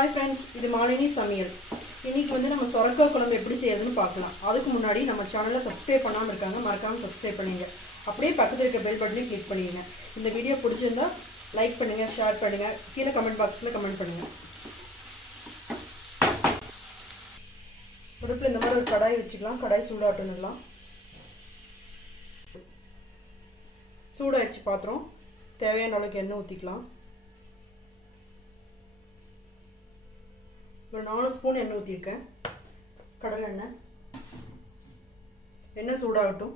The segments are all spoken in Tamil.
Hi friends, இது Malini சமையல். இன்னைக்கு வந்து நம்ம சொரக்காய் குழம்பு எப்படி செய்யறதுன்னு பார்க்கலாம். அதுக்கு முன்னாடி நம்ம சேனலை சப்ஸ்கிரைப் பண்ணாம இருக்காங்க, மறக்காம சப்ஸ்கிரைப் பண்ணுங்க. அப்படியே பக்கத்துல இருக்க பெல் பட்டனை கிளிக் பண்ணிடுங்க. இந்த வீடியோ பிடிச்சிருந்தா லைக் பண்ணுங்க, ஷேர் பண்ணுங்க, கீழே கமெண்ட் பாக்ஸ்ல கமெண்ட் பண்ணுங்க. அடுப்புல இந்த மாதிரி ஒரு கடாய் வச்சுக்கலாம். கடாய் சூடாட்டணும். சூடாயிடுச்சு பாத்திரம். தேவையான அளவுக்கு எண்ணெய் ஊற்றிக்கலாம். ஒரு 4 ஸ்பூன் எண்ணெய் ஊற்றிருக்கேன். கடலை எண்ணெய். எண்ணெய் சூடாகட்டும்.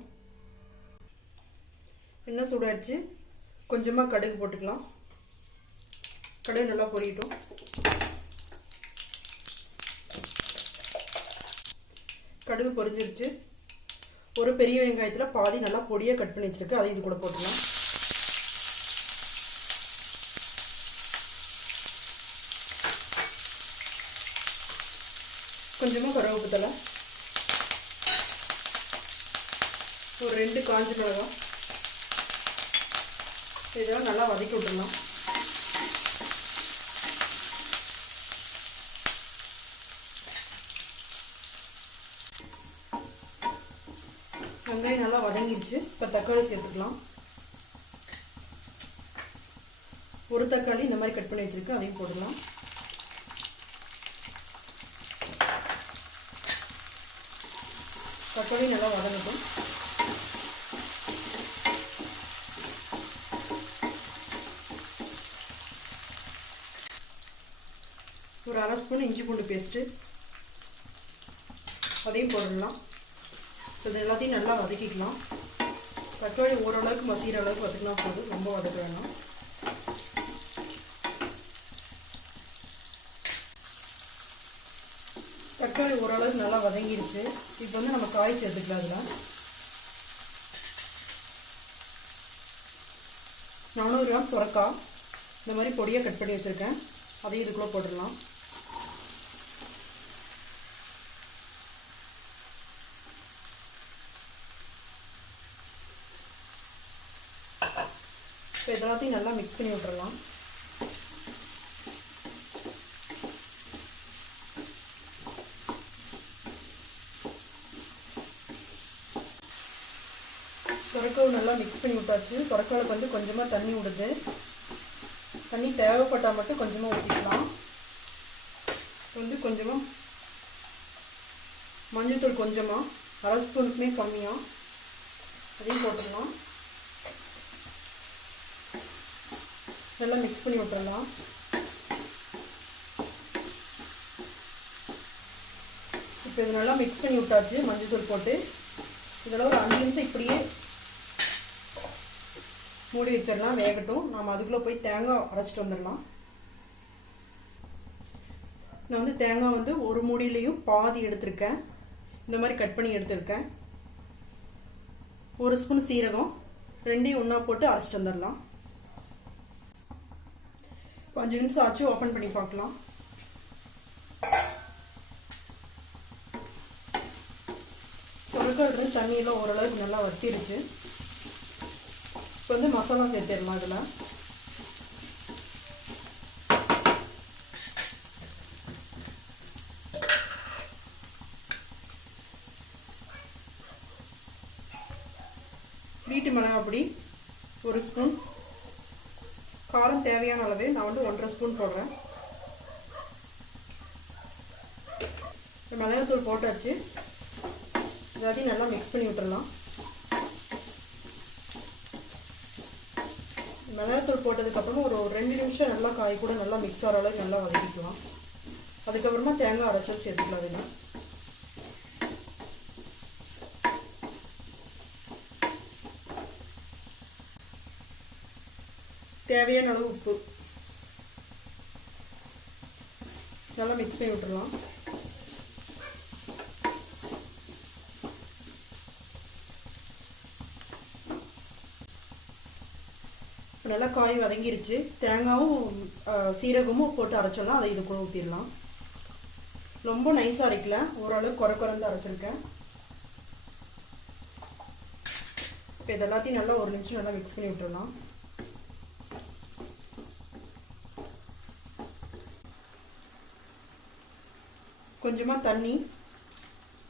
எண்ணெய் சூடாகிடுச்சு. கொஞ்சமாக கடுகு போட்டுக்கலாம். கடுகு நல்லா பொரியட்டும். கடுகு பொரிஞ்சிருச்சு. ஒரு பெரிய வெங்காயத்தில் பாதி நல்லா பொடியாக கட் பண்ணி வச்சுருக்கு. அதை இது கூட போட்டுக்கலாம். கொஞ்சமாக கருவேப்பிலை, ஒரு 2 காஞ்ச மிளகாய், இதெல்லாம் நல்லா வதக்கி விட்டுடலாம். வெங்காயம் நல்லா வதங்கிடுச்சு. இப்போ தக்காளி சேர்த்துக்கலாம். ஒரு தக்காளி இந்த மாதிரி கட் பண்ணி வச்சிருக்கு, அதையும் போடலாம். தக்காளி நல்லா வதங்கட்டும். ஒரு 1/2 ஸ்பூன் இஞ்சி பூண்டு பேஸ்ட்டு, அதையும் போடலாம். இது எல்லாத்தையும் நல்லா வதக்கிக்கலாம். தக்காளி ஓரளவுக்கு மசிகிற அளவுக்கு வதக்கினா போதும், ரொம்ப வதக்க வேணாம். தக்காளி ஓரளவுக்கு நல்லா வதங்கிடுச்சு. இப்போ வந்து நம்ம காய் சேர்த்துக்கலாம். அதில் 400 கிராம் சொரக்காய் இந்த மாதிரி பொடியாக கட் பண்ணி வச்சுருக்கேன். அதையும் இதுக்குள்ளே போட்டுடலாம். இப்போ இதெல்லாத்தையும் நல்லா மிக்ஸ் பண்ணி விட்டுறலாம். சொரக்காய் நல்லா மிக்ஸ் பண்ணி விட்டாச்சு. சொரக்காய்க்கு வந்து கொஞ்சமாக தண்ணி விடுது. தண்ணி தேவைப்பட்டால் மட்டும் கொஞ்சமாக ஊற்றிக்கலாம். வந்து கொஞ்சமாக மஞ்சள்தூள், கொஞ்சமாக 1/2 ஸ்பூனுக்குமே கம்மியாக, அதையும் போட்டுடலாம். நல்லா மிக்ஸ் பண்ணி விட்டுடலாம். இப்போ இது நல்லா மிக்ஸ் பண்ணி விட்டாச்சு. மஞ்சள்தூள் போட்டு இதெல்லாம் ஒரு 5 நிமிஷம் இப்படியே மூடி வச்சிடலாம், வேகட்டும். நாம் அதுக்குள்ளே போய் தேங்காய் அரைச்சிட்டு வந்துடலாம். நான் வந்து தேங்காய் வந்து ஒரு மூடியிலையும் பாதி எடுத்திருக்கேன். இந்த மாதிரி கட் பண்ணி எடுத்திருக்கேன். 1 ஸ்பூன் சீரகம், 2ஐயும் ஒன்றா போட்டு அரைச்சிட்டு வந்துடலாம். 5 நிமிஷம் ஆச்சு. ஓப்பன் பண்ணி பார்க்கலாம். சொரக்காய் தண்ணியெல்லாம் ஓரளவுக்கு நல்லா வத்திருச்சு. இப்போ வந்து மசாலா சேர்த்துடலாம். இதில் வீட்டு மிளகாய் பொடி 1 ஸ்பூன், காரம் தேவையான அளவு. நான் வந்து 1/2 ஸ்பூன் போடுறேன். மிளகாத்தூள் போட்டாச்சு. எல்லாத்தையும் நல்லா மிக்ஸ் பண்ணி விட்டுடலாம். மிளகாத்தூள் போட்டதுக்கப்புறமா ஒரு 2 நிமிஷம் நல்லா காய் கூட நல்லா மிக்ஸ் ஆகிற அளவுக்கு நல்லா வதக்கிக்கலாம். அதுக்கப்புறமா தேங்காய் அரைச்சல் சேர்த்துக்கலாம். அதில் தேவையான அளவு உப்பு நல்லா மிக்ஸ் பண்ணி விட்டுடலாம். நல்லா காய் வதங்கிருச்சு. தேங்காயும் சீரகமும் போட்டு அரைச்சிடலாம். அதை இதுக்குள்ள ஊற்றிடலாம். ரொம்ப நைஸாக அரைக்கல, ஓரளவு குறைந்து அரைச்சிருக்கேன். இப்போ இதெல்லாத்தையும் நல்லா 1 நிமிஷம் நல்லா மிக்ஸ் பண்ணி விட்டுடலாம். கொஞ்சமாக தண்ணி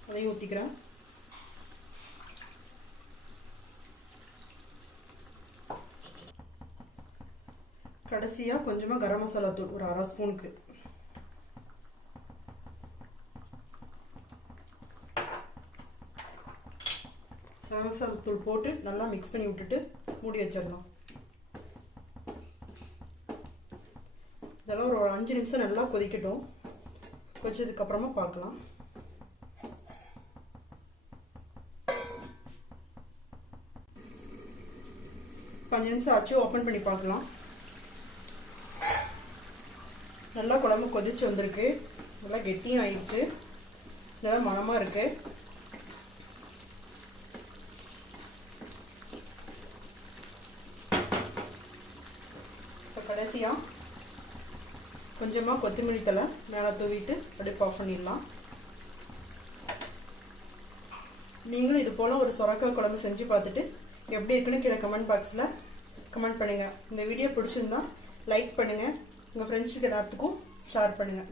அதையும் ஊற்றிக்கிறேன். கடைசியாக கொஞ்சமாக கரம் மசாலா தூள் ஒரு 1/2 ஸ்பூனுக்கு. கரம் மசாலா தூள் போட்டு நல்லா மிக்ஸ் பண்ணி விட்டுட்டு மூடி வச்சிடலாம். இதெல்லாம் ஒரு 5 நிமிஷம் நல்லா கொதிக்கட்டும். கொதிச்சதுக்கு அப்புறமா பார்க்கலாம். இப்போ 5 நிமிஷம் ஆச்சு. ஓப்பன் பண்ணி பார்க்கலாம். நல்லா குழம்பு கொதிச்சு வந்திருக்கு. நல்லா கெட்டியும் ஆயிடுச்சு. நல்லா மணமாக இருக்கு. இப்போ கடைசியாக கொஞ்சமாக கொத்தமல்லி தழை மேலே தூவிட்டு அடுப்பு ஆஃப் பண்ணிடலாம். நீங்களும் இது போல் ஒரு சொரக்காய் குழம்பு செஞ்சு பார்த்துட்டு எப்படி இருக்குன்னு கீழே கமெண்ட் பாக்ஸில் கமெண்ட் பண்ணுங்கள். இந்த வீடியோ பிடிச்சிருந்தா லைக் பண்ணுங்கள். உங்கள் ஃப்ரெண்ட்ஸுக்கு எல்லாத்துக்கும் ஷேர் பண்ணுங்கள்.